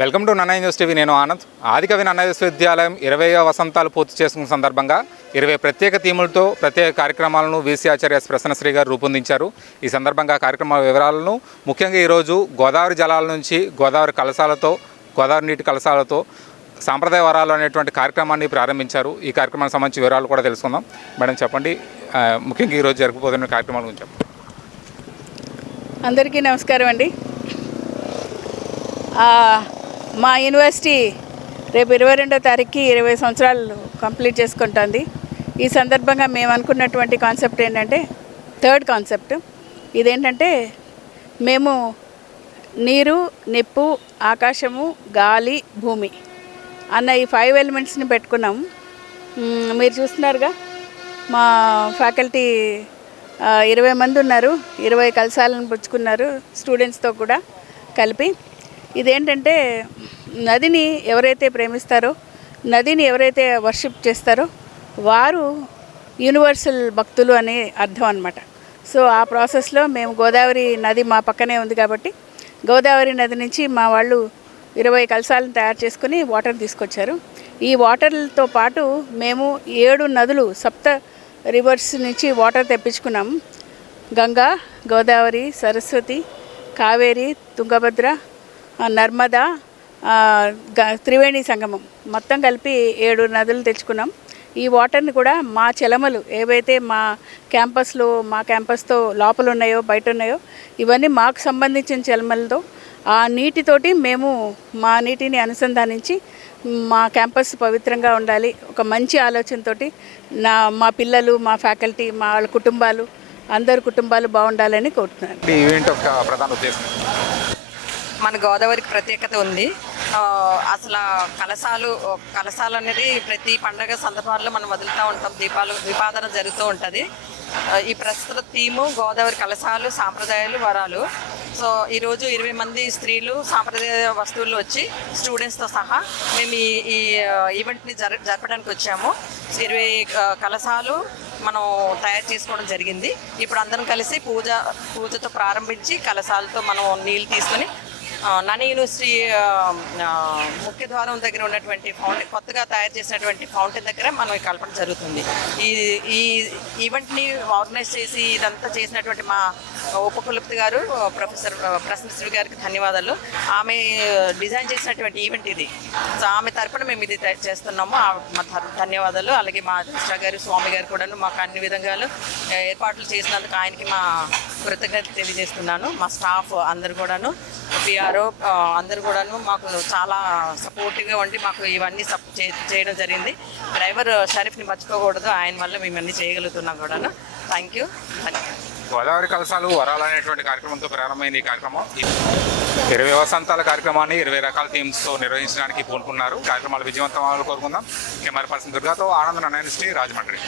Welcome to Nannaya news TV. నేను ఆనంద్. ఆదికవి నన్నయ్య విశ్వవిద్యాలయం 20వ వసంతాలు పూర్తి చేసుకున్న సందర్భంగా 20 ప్రత్యేక థీములతో ప్రత్యేక కార్యక్రమాలను వీసీ ఆచార్య ప్రసన్నశ్రీ గారు రూపొందించారు. ఈ సందర్భంగా కార్యక్రమాల వివరాలను ముఖ్యంగా ఈరోజు గోదావరి జలాల నుంచి గోదావరి కలశాలతో గోదావరి నీటి కలశాలతో సాంప్రదాయ వరాలు అనేటువంటి కార్యక్రమాన్ని ప్రారంభించారు. ఈ కార్యక్రమానికి సంబంధించి వివరాలు కూడా తెలుసుకుందాం. మేడం చెప్పండి, ముఖ్యంగా ఈరోజు జరగబోతున్న కార్యక్రమాల గురించి చెప్పండి. అందరికీ నమస్కారం అండి. మా యూనివర్సిటీ రేపు 22వ తారీఖుకి 20 సంవత్సరాలు కంప్లీట్ చేసుకుంటుంది. ఈ సందర్భంగా మేము అనుకున్నటువంటి కాన్సెప్ట్ ఏంటంటే థర్డ్ కాన్సెప్ట్. ఇదేంటంటే మేము నీరు, నిప్పు, ఆకాశము, గాలి, భూమి అన్న ఈ 5 ఎలిమెంట్స్ని పెట్టుకున్నాం. మీరు చూస్తున్నారుగా మా ఫ్యాకల్టీ 20 మంది ఉన్నారు. 20 కలశాలను పుచ్చుకున్నారు స్టూడెంట్స్తో కూడా కలిపి. ఇదేంటంటే నదిని ఎవరైతే ప్రేమిస్తారో, నదిని ఎవరైతే వర్షిప్ చేస్తారో వారు యూనివర్సల్ భక్తులు అనే అర్థం అన్నమాట. సో ఆ ప్రాసెస్లో మేము గోదావరి నది మా పక్కనే ఉంది కాబట్టి గోదావరి నది నుంచి మా వాళ్ళు 20 కలశాలను తయారు చేసుకుని వాటర్ తీసుకొచ్చారు. ఈ వాటర్లతో పాటు మేము 7 నదులు, సప్త రివర్స్ నుంచి వాటర్ తెప్పించుకున్నాము. గంగా, గోదావరి, సరస్వతి, కావేరి, తుంగభద్ర, నర్మదా, త్రివేణి సంగమం మొత్తం కలిపి 7 నదులు తెచ్చుకున్నాం. ఈ వాటర్ని కూడా మా చెలమలు ఏవైతే మా క్యాంపస్లో, మా క్యాంపస్తో లోపల ఉన్నాయో బయట ఉన్నాయో ఇవన్నీ మాకు సంబంధించిన చెలమలతో ఆ నీటితోటి మేము మా నీటిని అనుసంధానించి మా క్యాంపస్ పవిత్రంగా ఉండాలి, ఒక మంచి ఆలోచనతోటి మా పిల్లలు, మా ఫ్యాకల్టీ, మా వాళ్ళ కుటుంబాలు, అందరు కుటుంబాలు బాగుండాలని కోరుతున్నాను. ఈ ఈవెంట్ యొక్క ప్రధాన ఉద్దేశం మన గోదావరికి ప్రత్యేకత ఉంది. అసలు కలశాలు అనేది ప్రతి పండగ సందర్భాల్లో మనం వదులుతూ ఉంటాం. దీపాదన జరుగుతూ ఉంటుంది. ఈ ప్రస్తుత థీము గోదావరి కలశాలు, సాంప్రదాయాలు, వరాలు. సో ఈరోజు 20 మంది స్త్రీలు సాంప్రదాయ వస్తువులు వచ్చి స్టూడెంట్స్తో సహా మేము ఈ ఈవెంట్ని జరపడానికి వచ్చాము. 20 కలశాలు మనం తయారు చేసుకోవడం జరిగింది. ఇప్పుడు అందరం కలిసి పూజతో ప్రారంభించి కలశాలతో మనం నీళ్ళు తీసుకొని నన్నయ్య యూనివర్సిటీ ముఖ్య ద్వారం దగ్గర ఉన్నటువంటి కొత్తగా తయారు చేసినటువంటి ఫౌంటైన్ దగ్గర మనం కలపడం జరుగుతుంది. ఈ ఈవెంట్ని ఆర్గనైజ్ చేసి ఇదంతా చేసినటువంటి మా ఉపకులపతి గారు ప్రొఫెసర్ ప్రసన్నశ్రీ గారికి ధన్యవాదాలు. ఆమె డిజైన్ చేసినటువంటి ఈవెంట్ ఇది. సో ఆమె తరపున మేము ఇది చేస్తున్నాము. మా ధన్యవాదాలు. అలాగే మా కృష్ణ గారు, స్వామి గారు కూడాను మాకు అన్ని విధంగాలు ఏర్పాట్లు చేసినందుకు ఆయనకి మా కృతజ్ఞత తెలియజేస్తున్నాను. మా స్టాఫ్ అందరు కూడాను, పిఆర్ఓ అందరు కూడాను మాకు చాలా సపోర్టివ్గా ఉండి మాకు ఇవన్నీ చేయడం జరిగింది. డ్రైవర్ షరీఫ్ని మర్చిపోకూడదు, ఆయన వల్ల మేము అన్నీ చేయగలుగుతున్నాం కూడాను. Thank you. గోదావరి కలశాలు వరాలు అనేటువంటి కార్యక్రమంతో ప్రారంభమైంది. ఈ కార్యక్రమం 20 వసంతాల కార్యక్రమాన్ని 20 రకాల థీమ్స్తో నిర్వహించడానికి పూనుకున్నారు. కార్యక్రమాలు విజయవంతం అవ్వాలని కోరుకుందాం. కెమెరా పర్సన్ దుర్గాతో ఆనంద్, నన్నయ్య న్యూస్ టీవీ, రాజమండ్రి.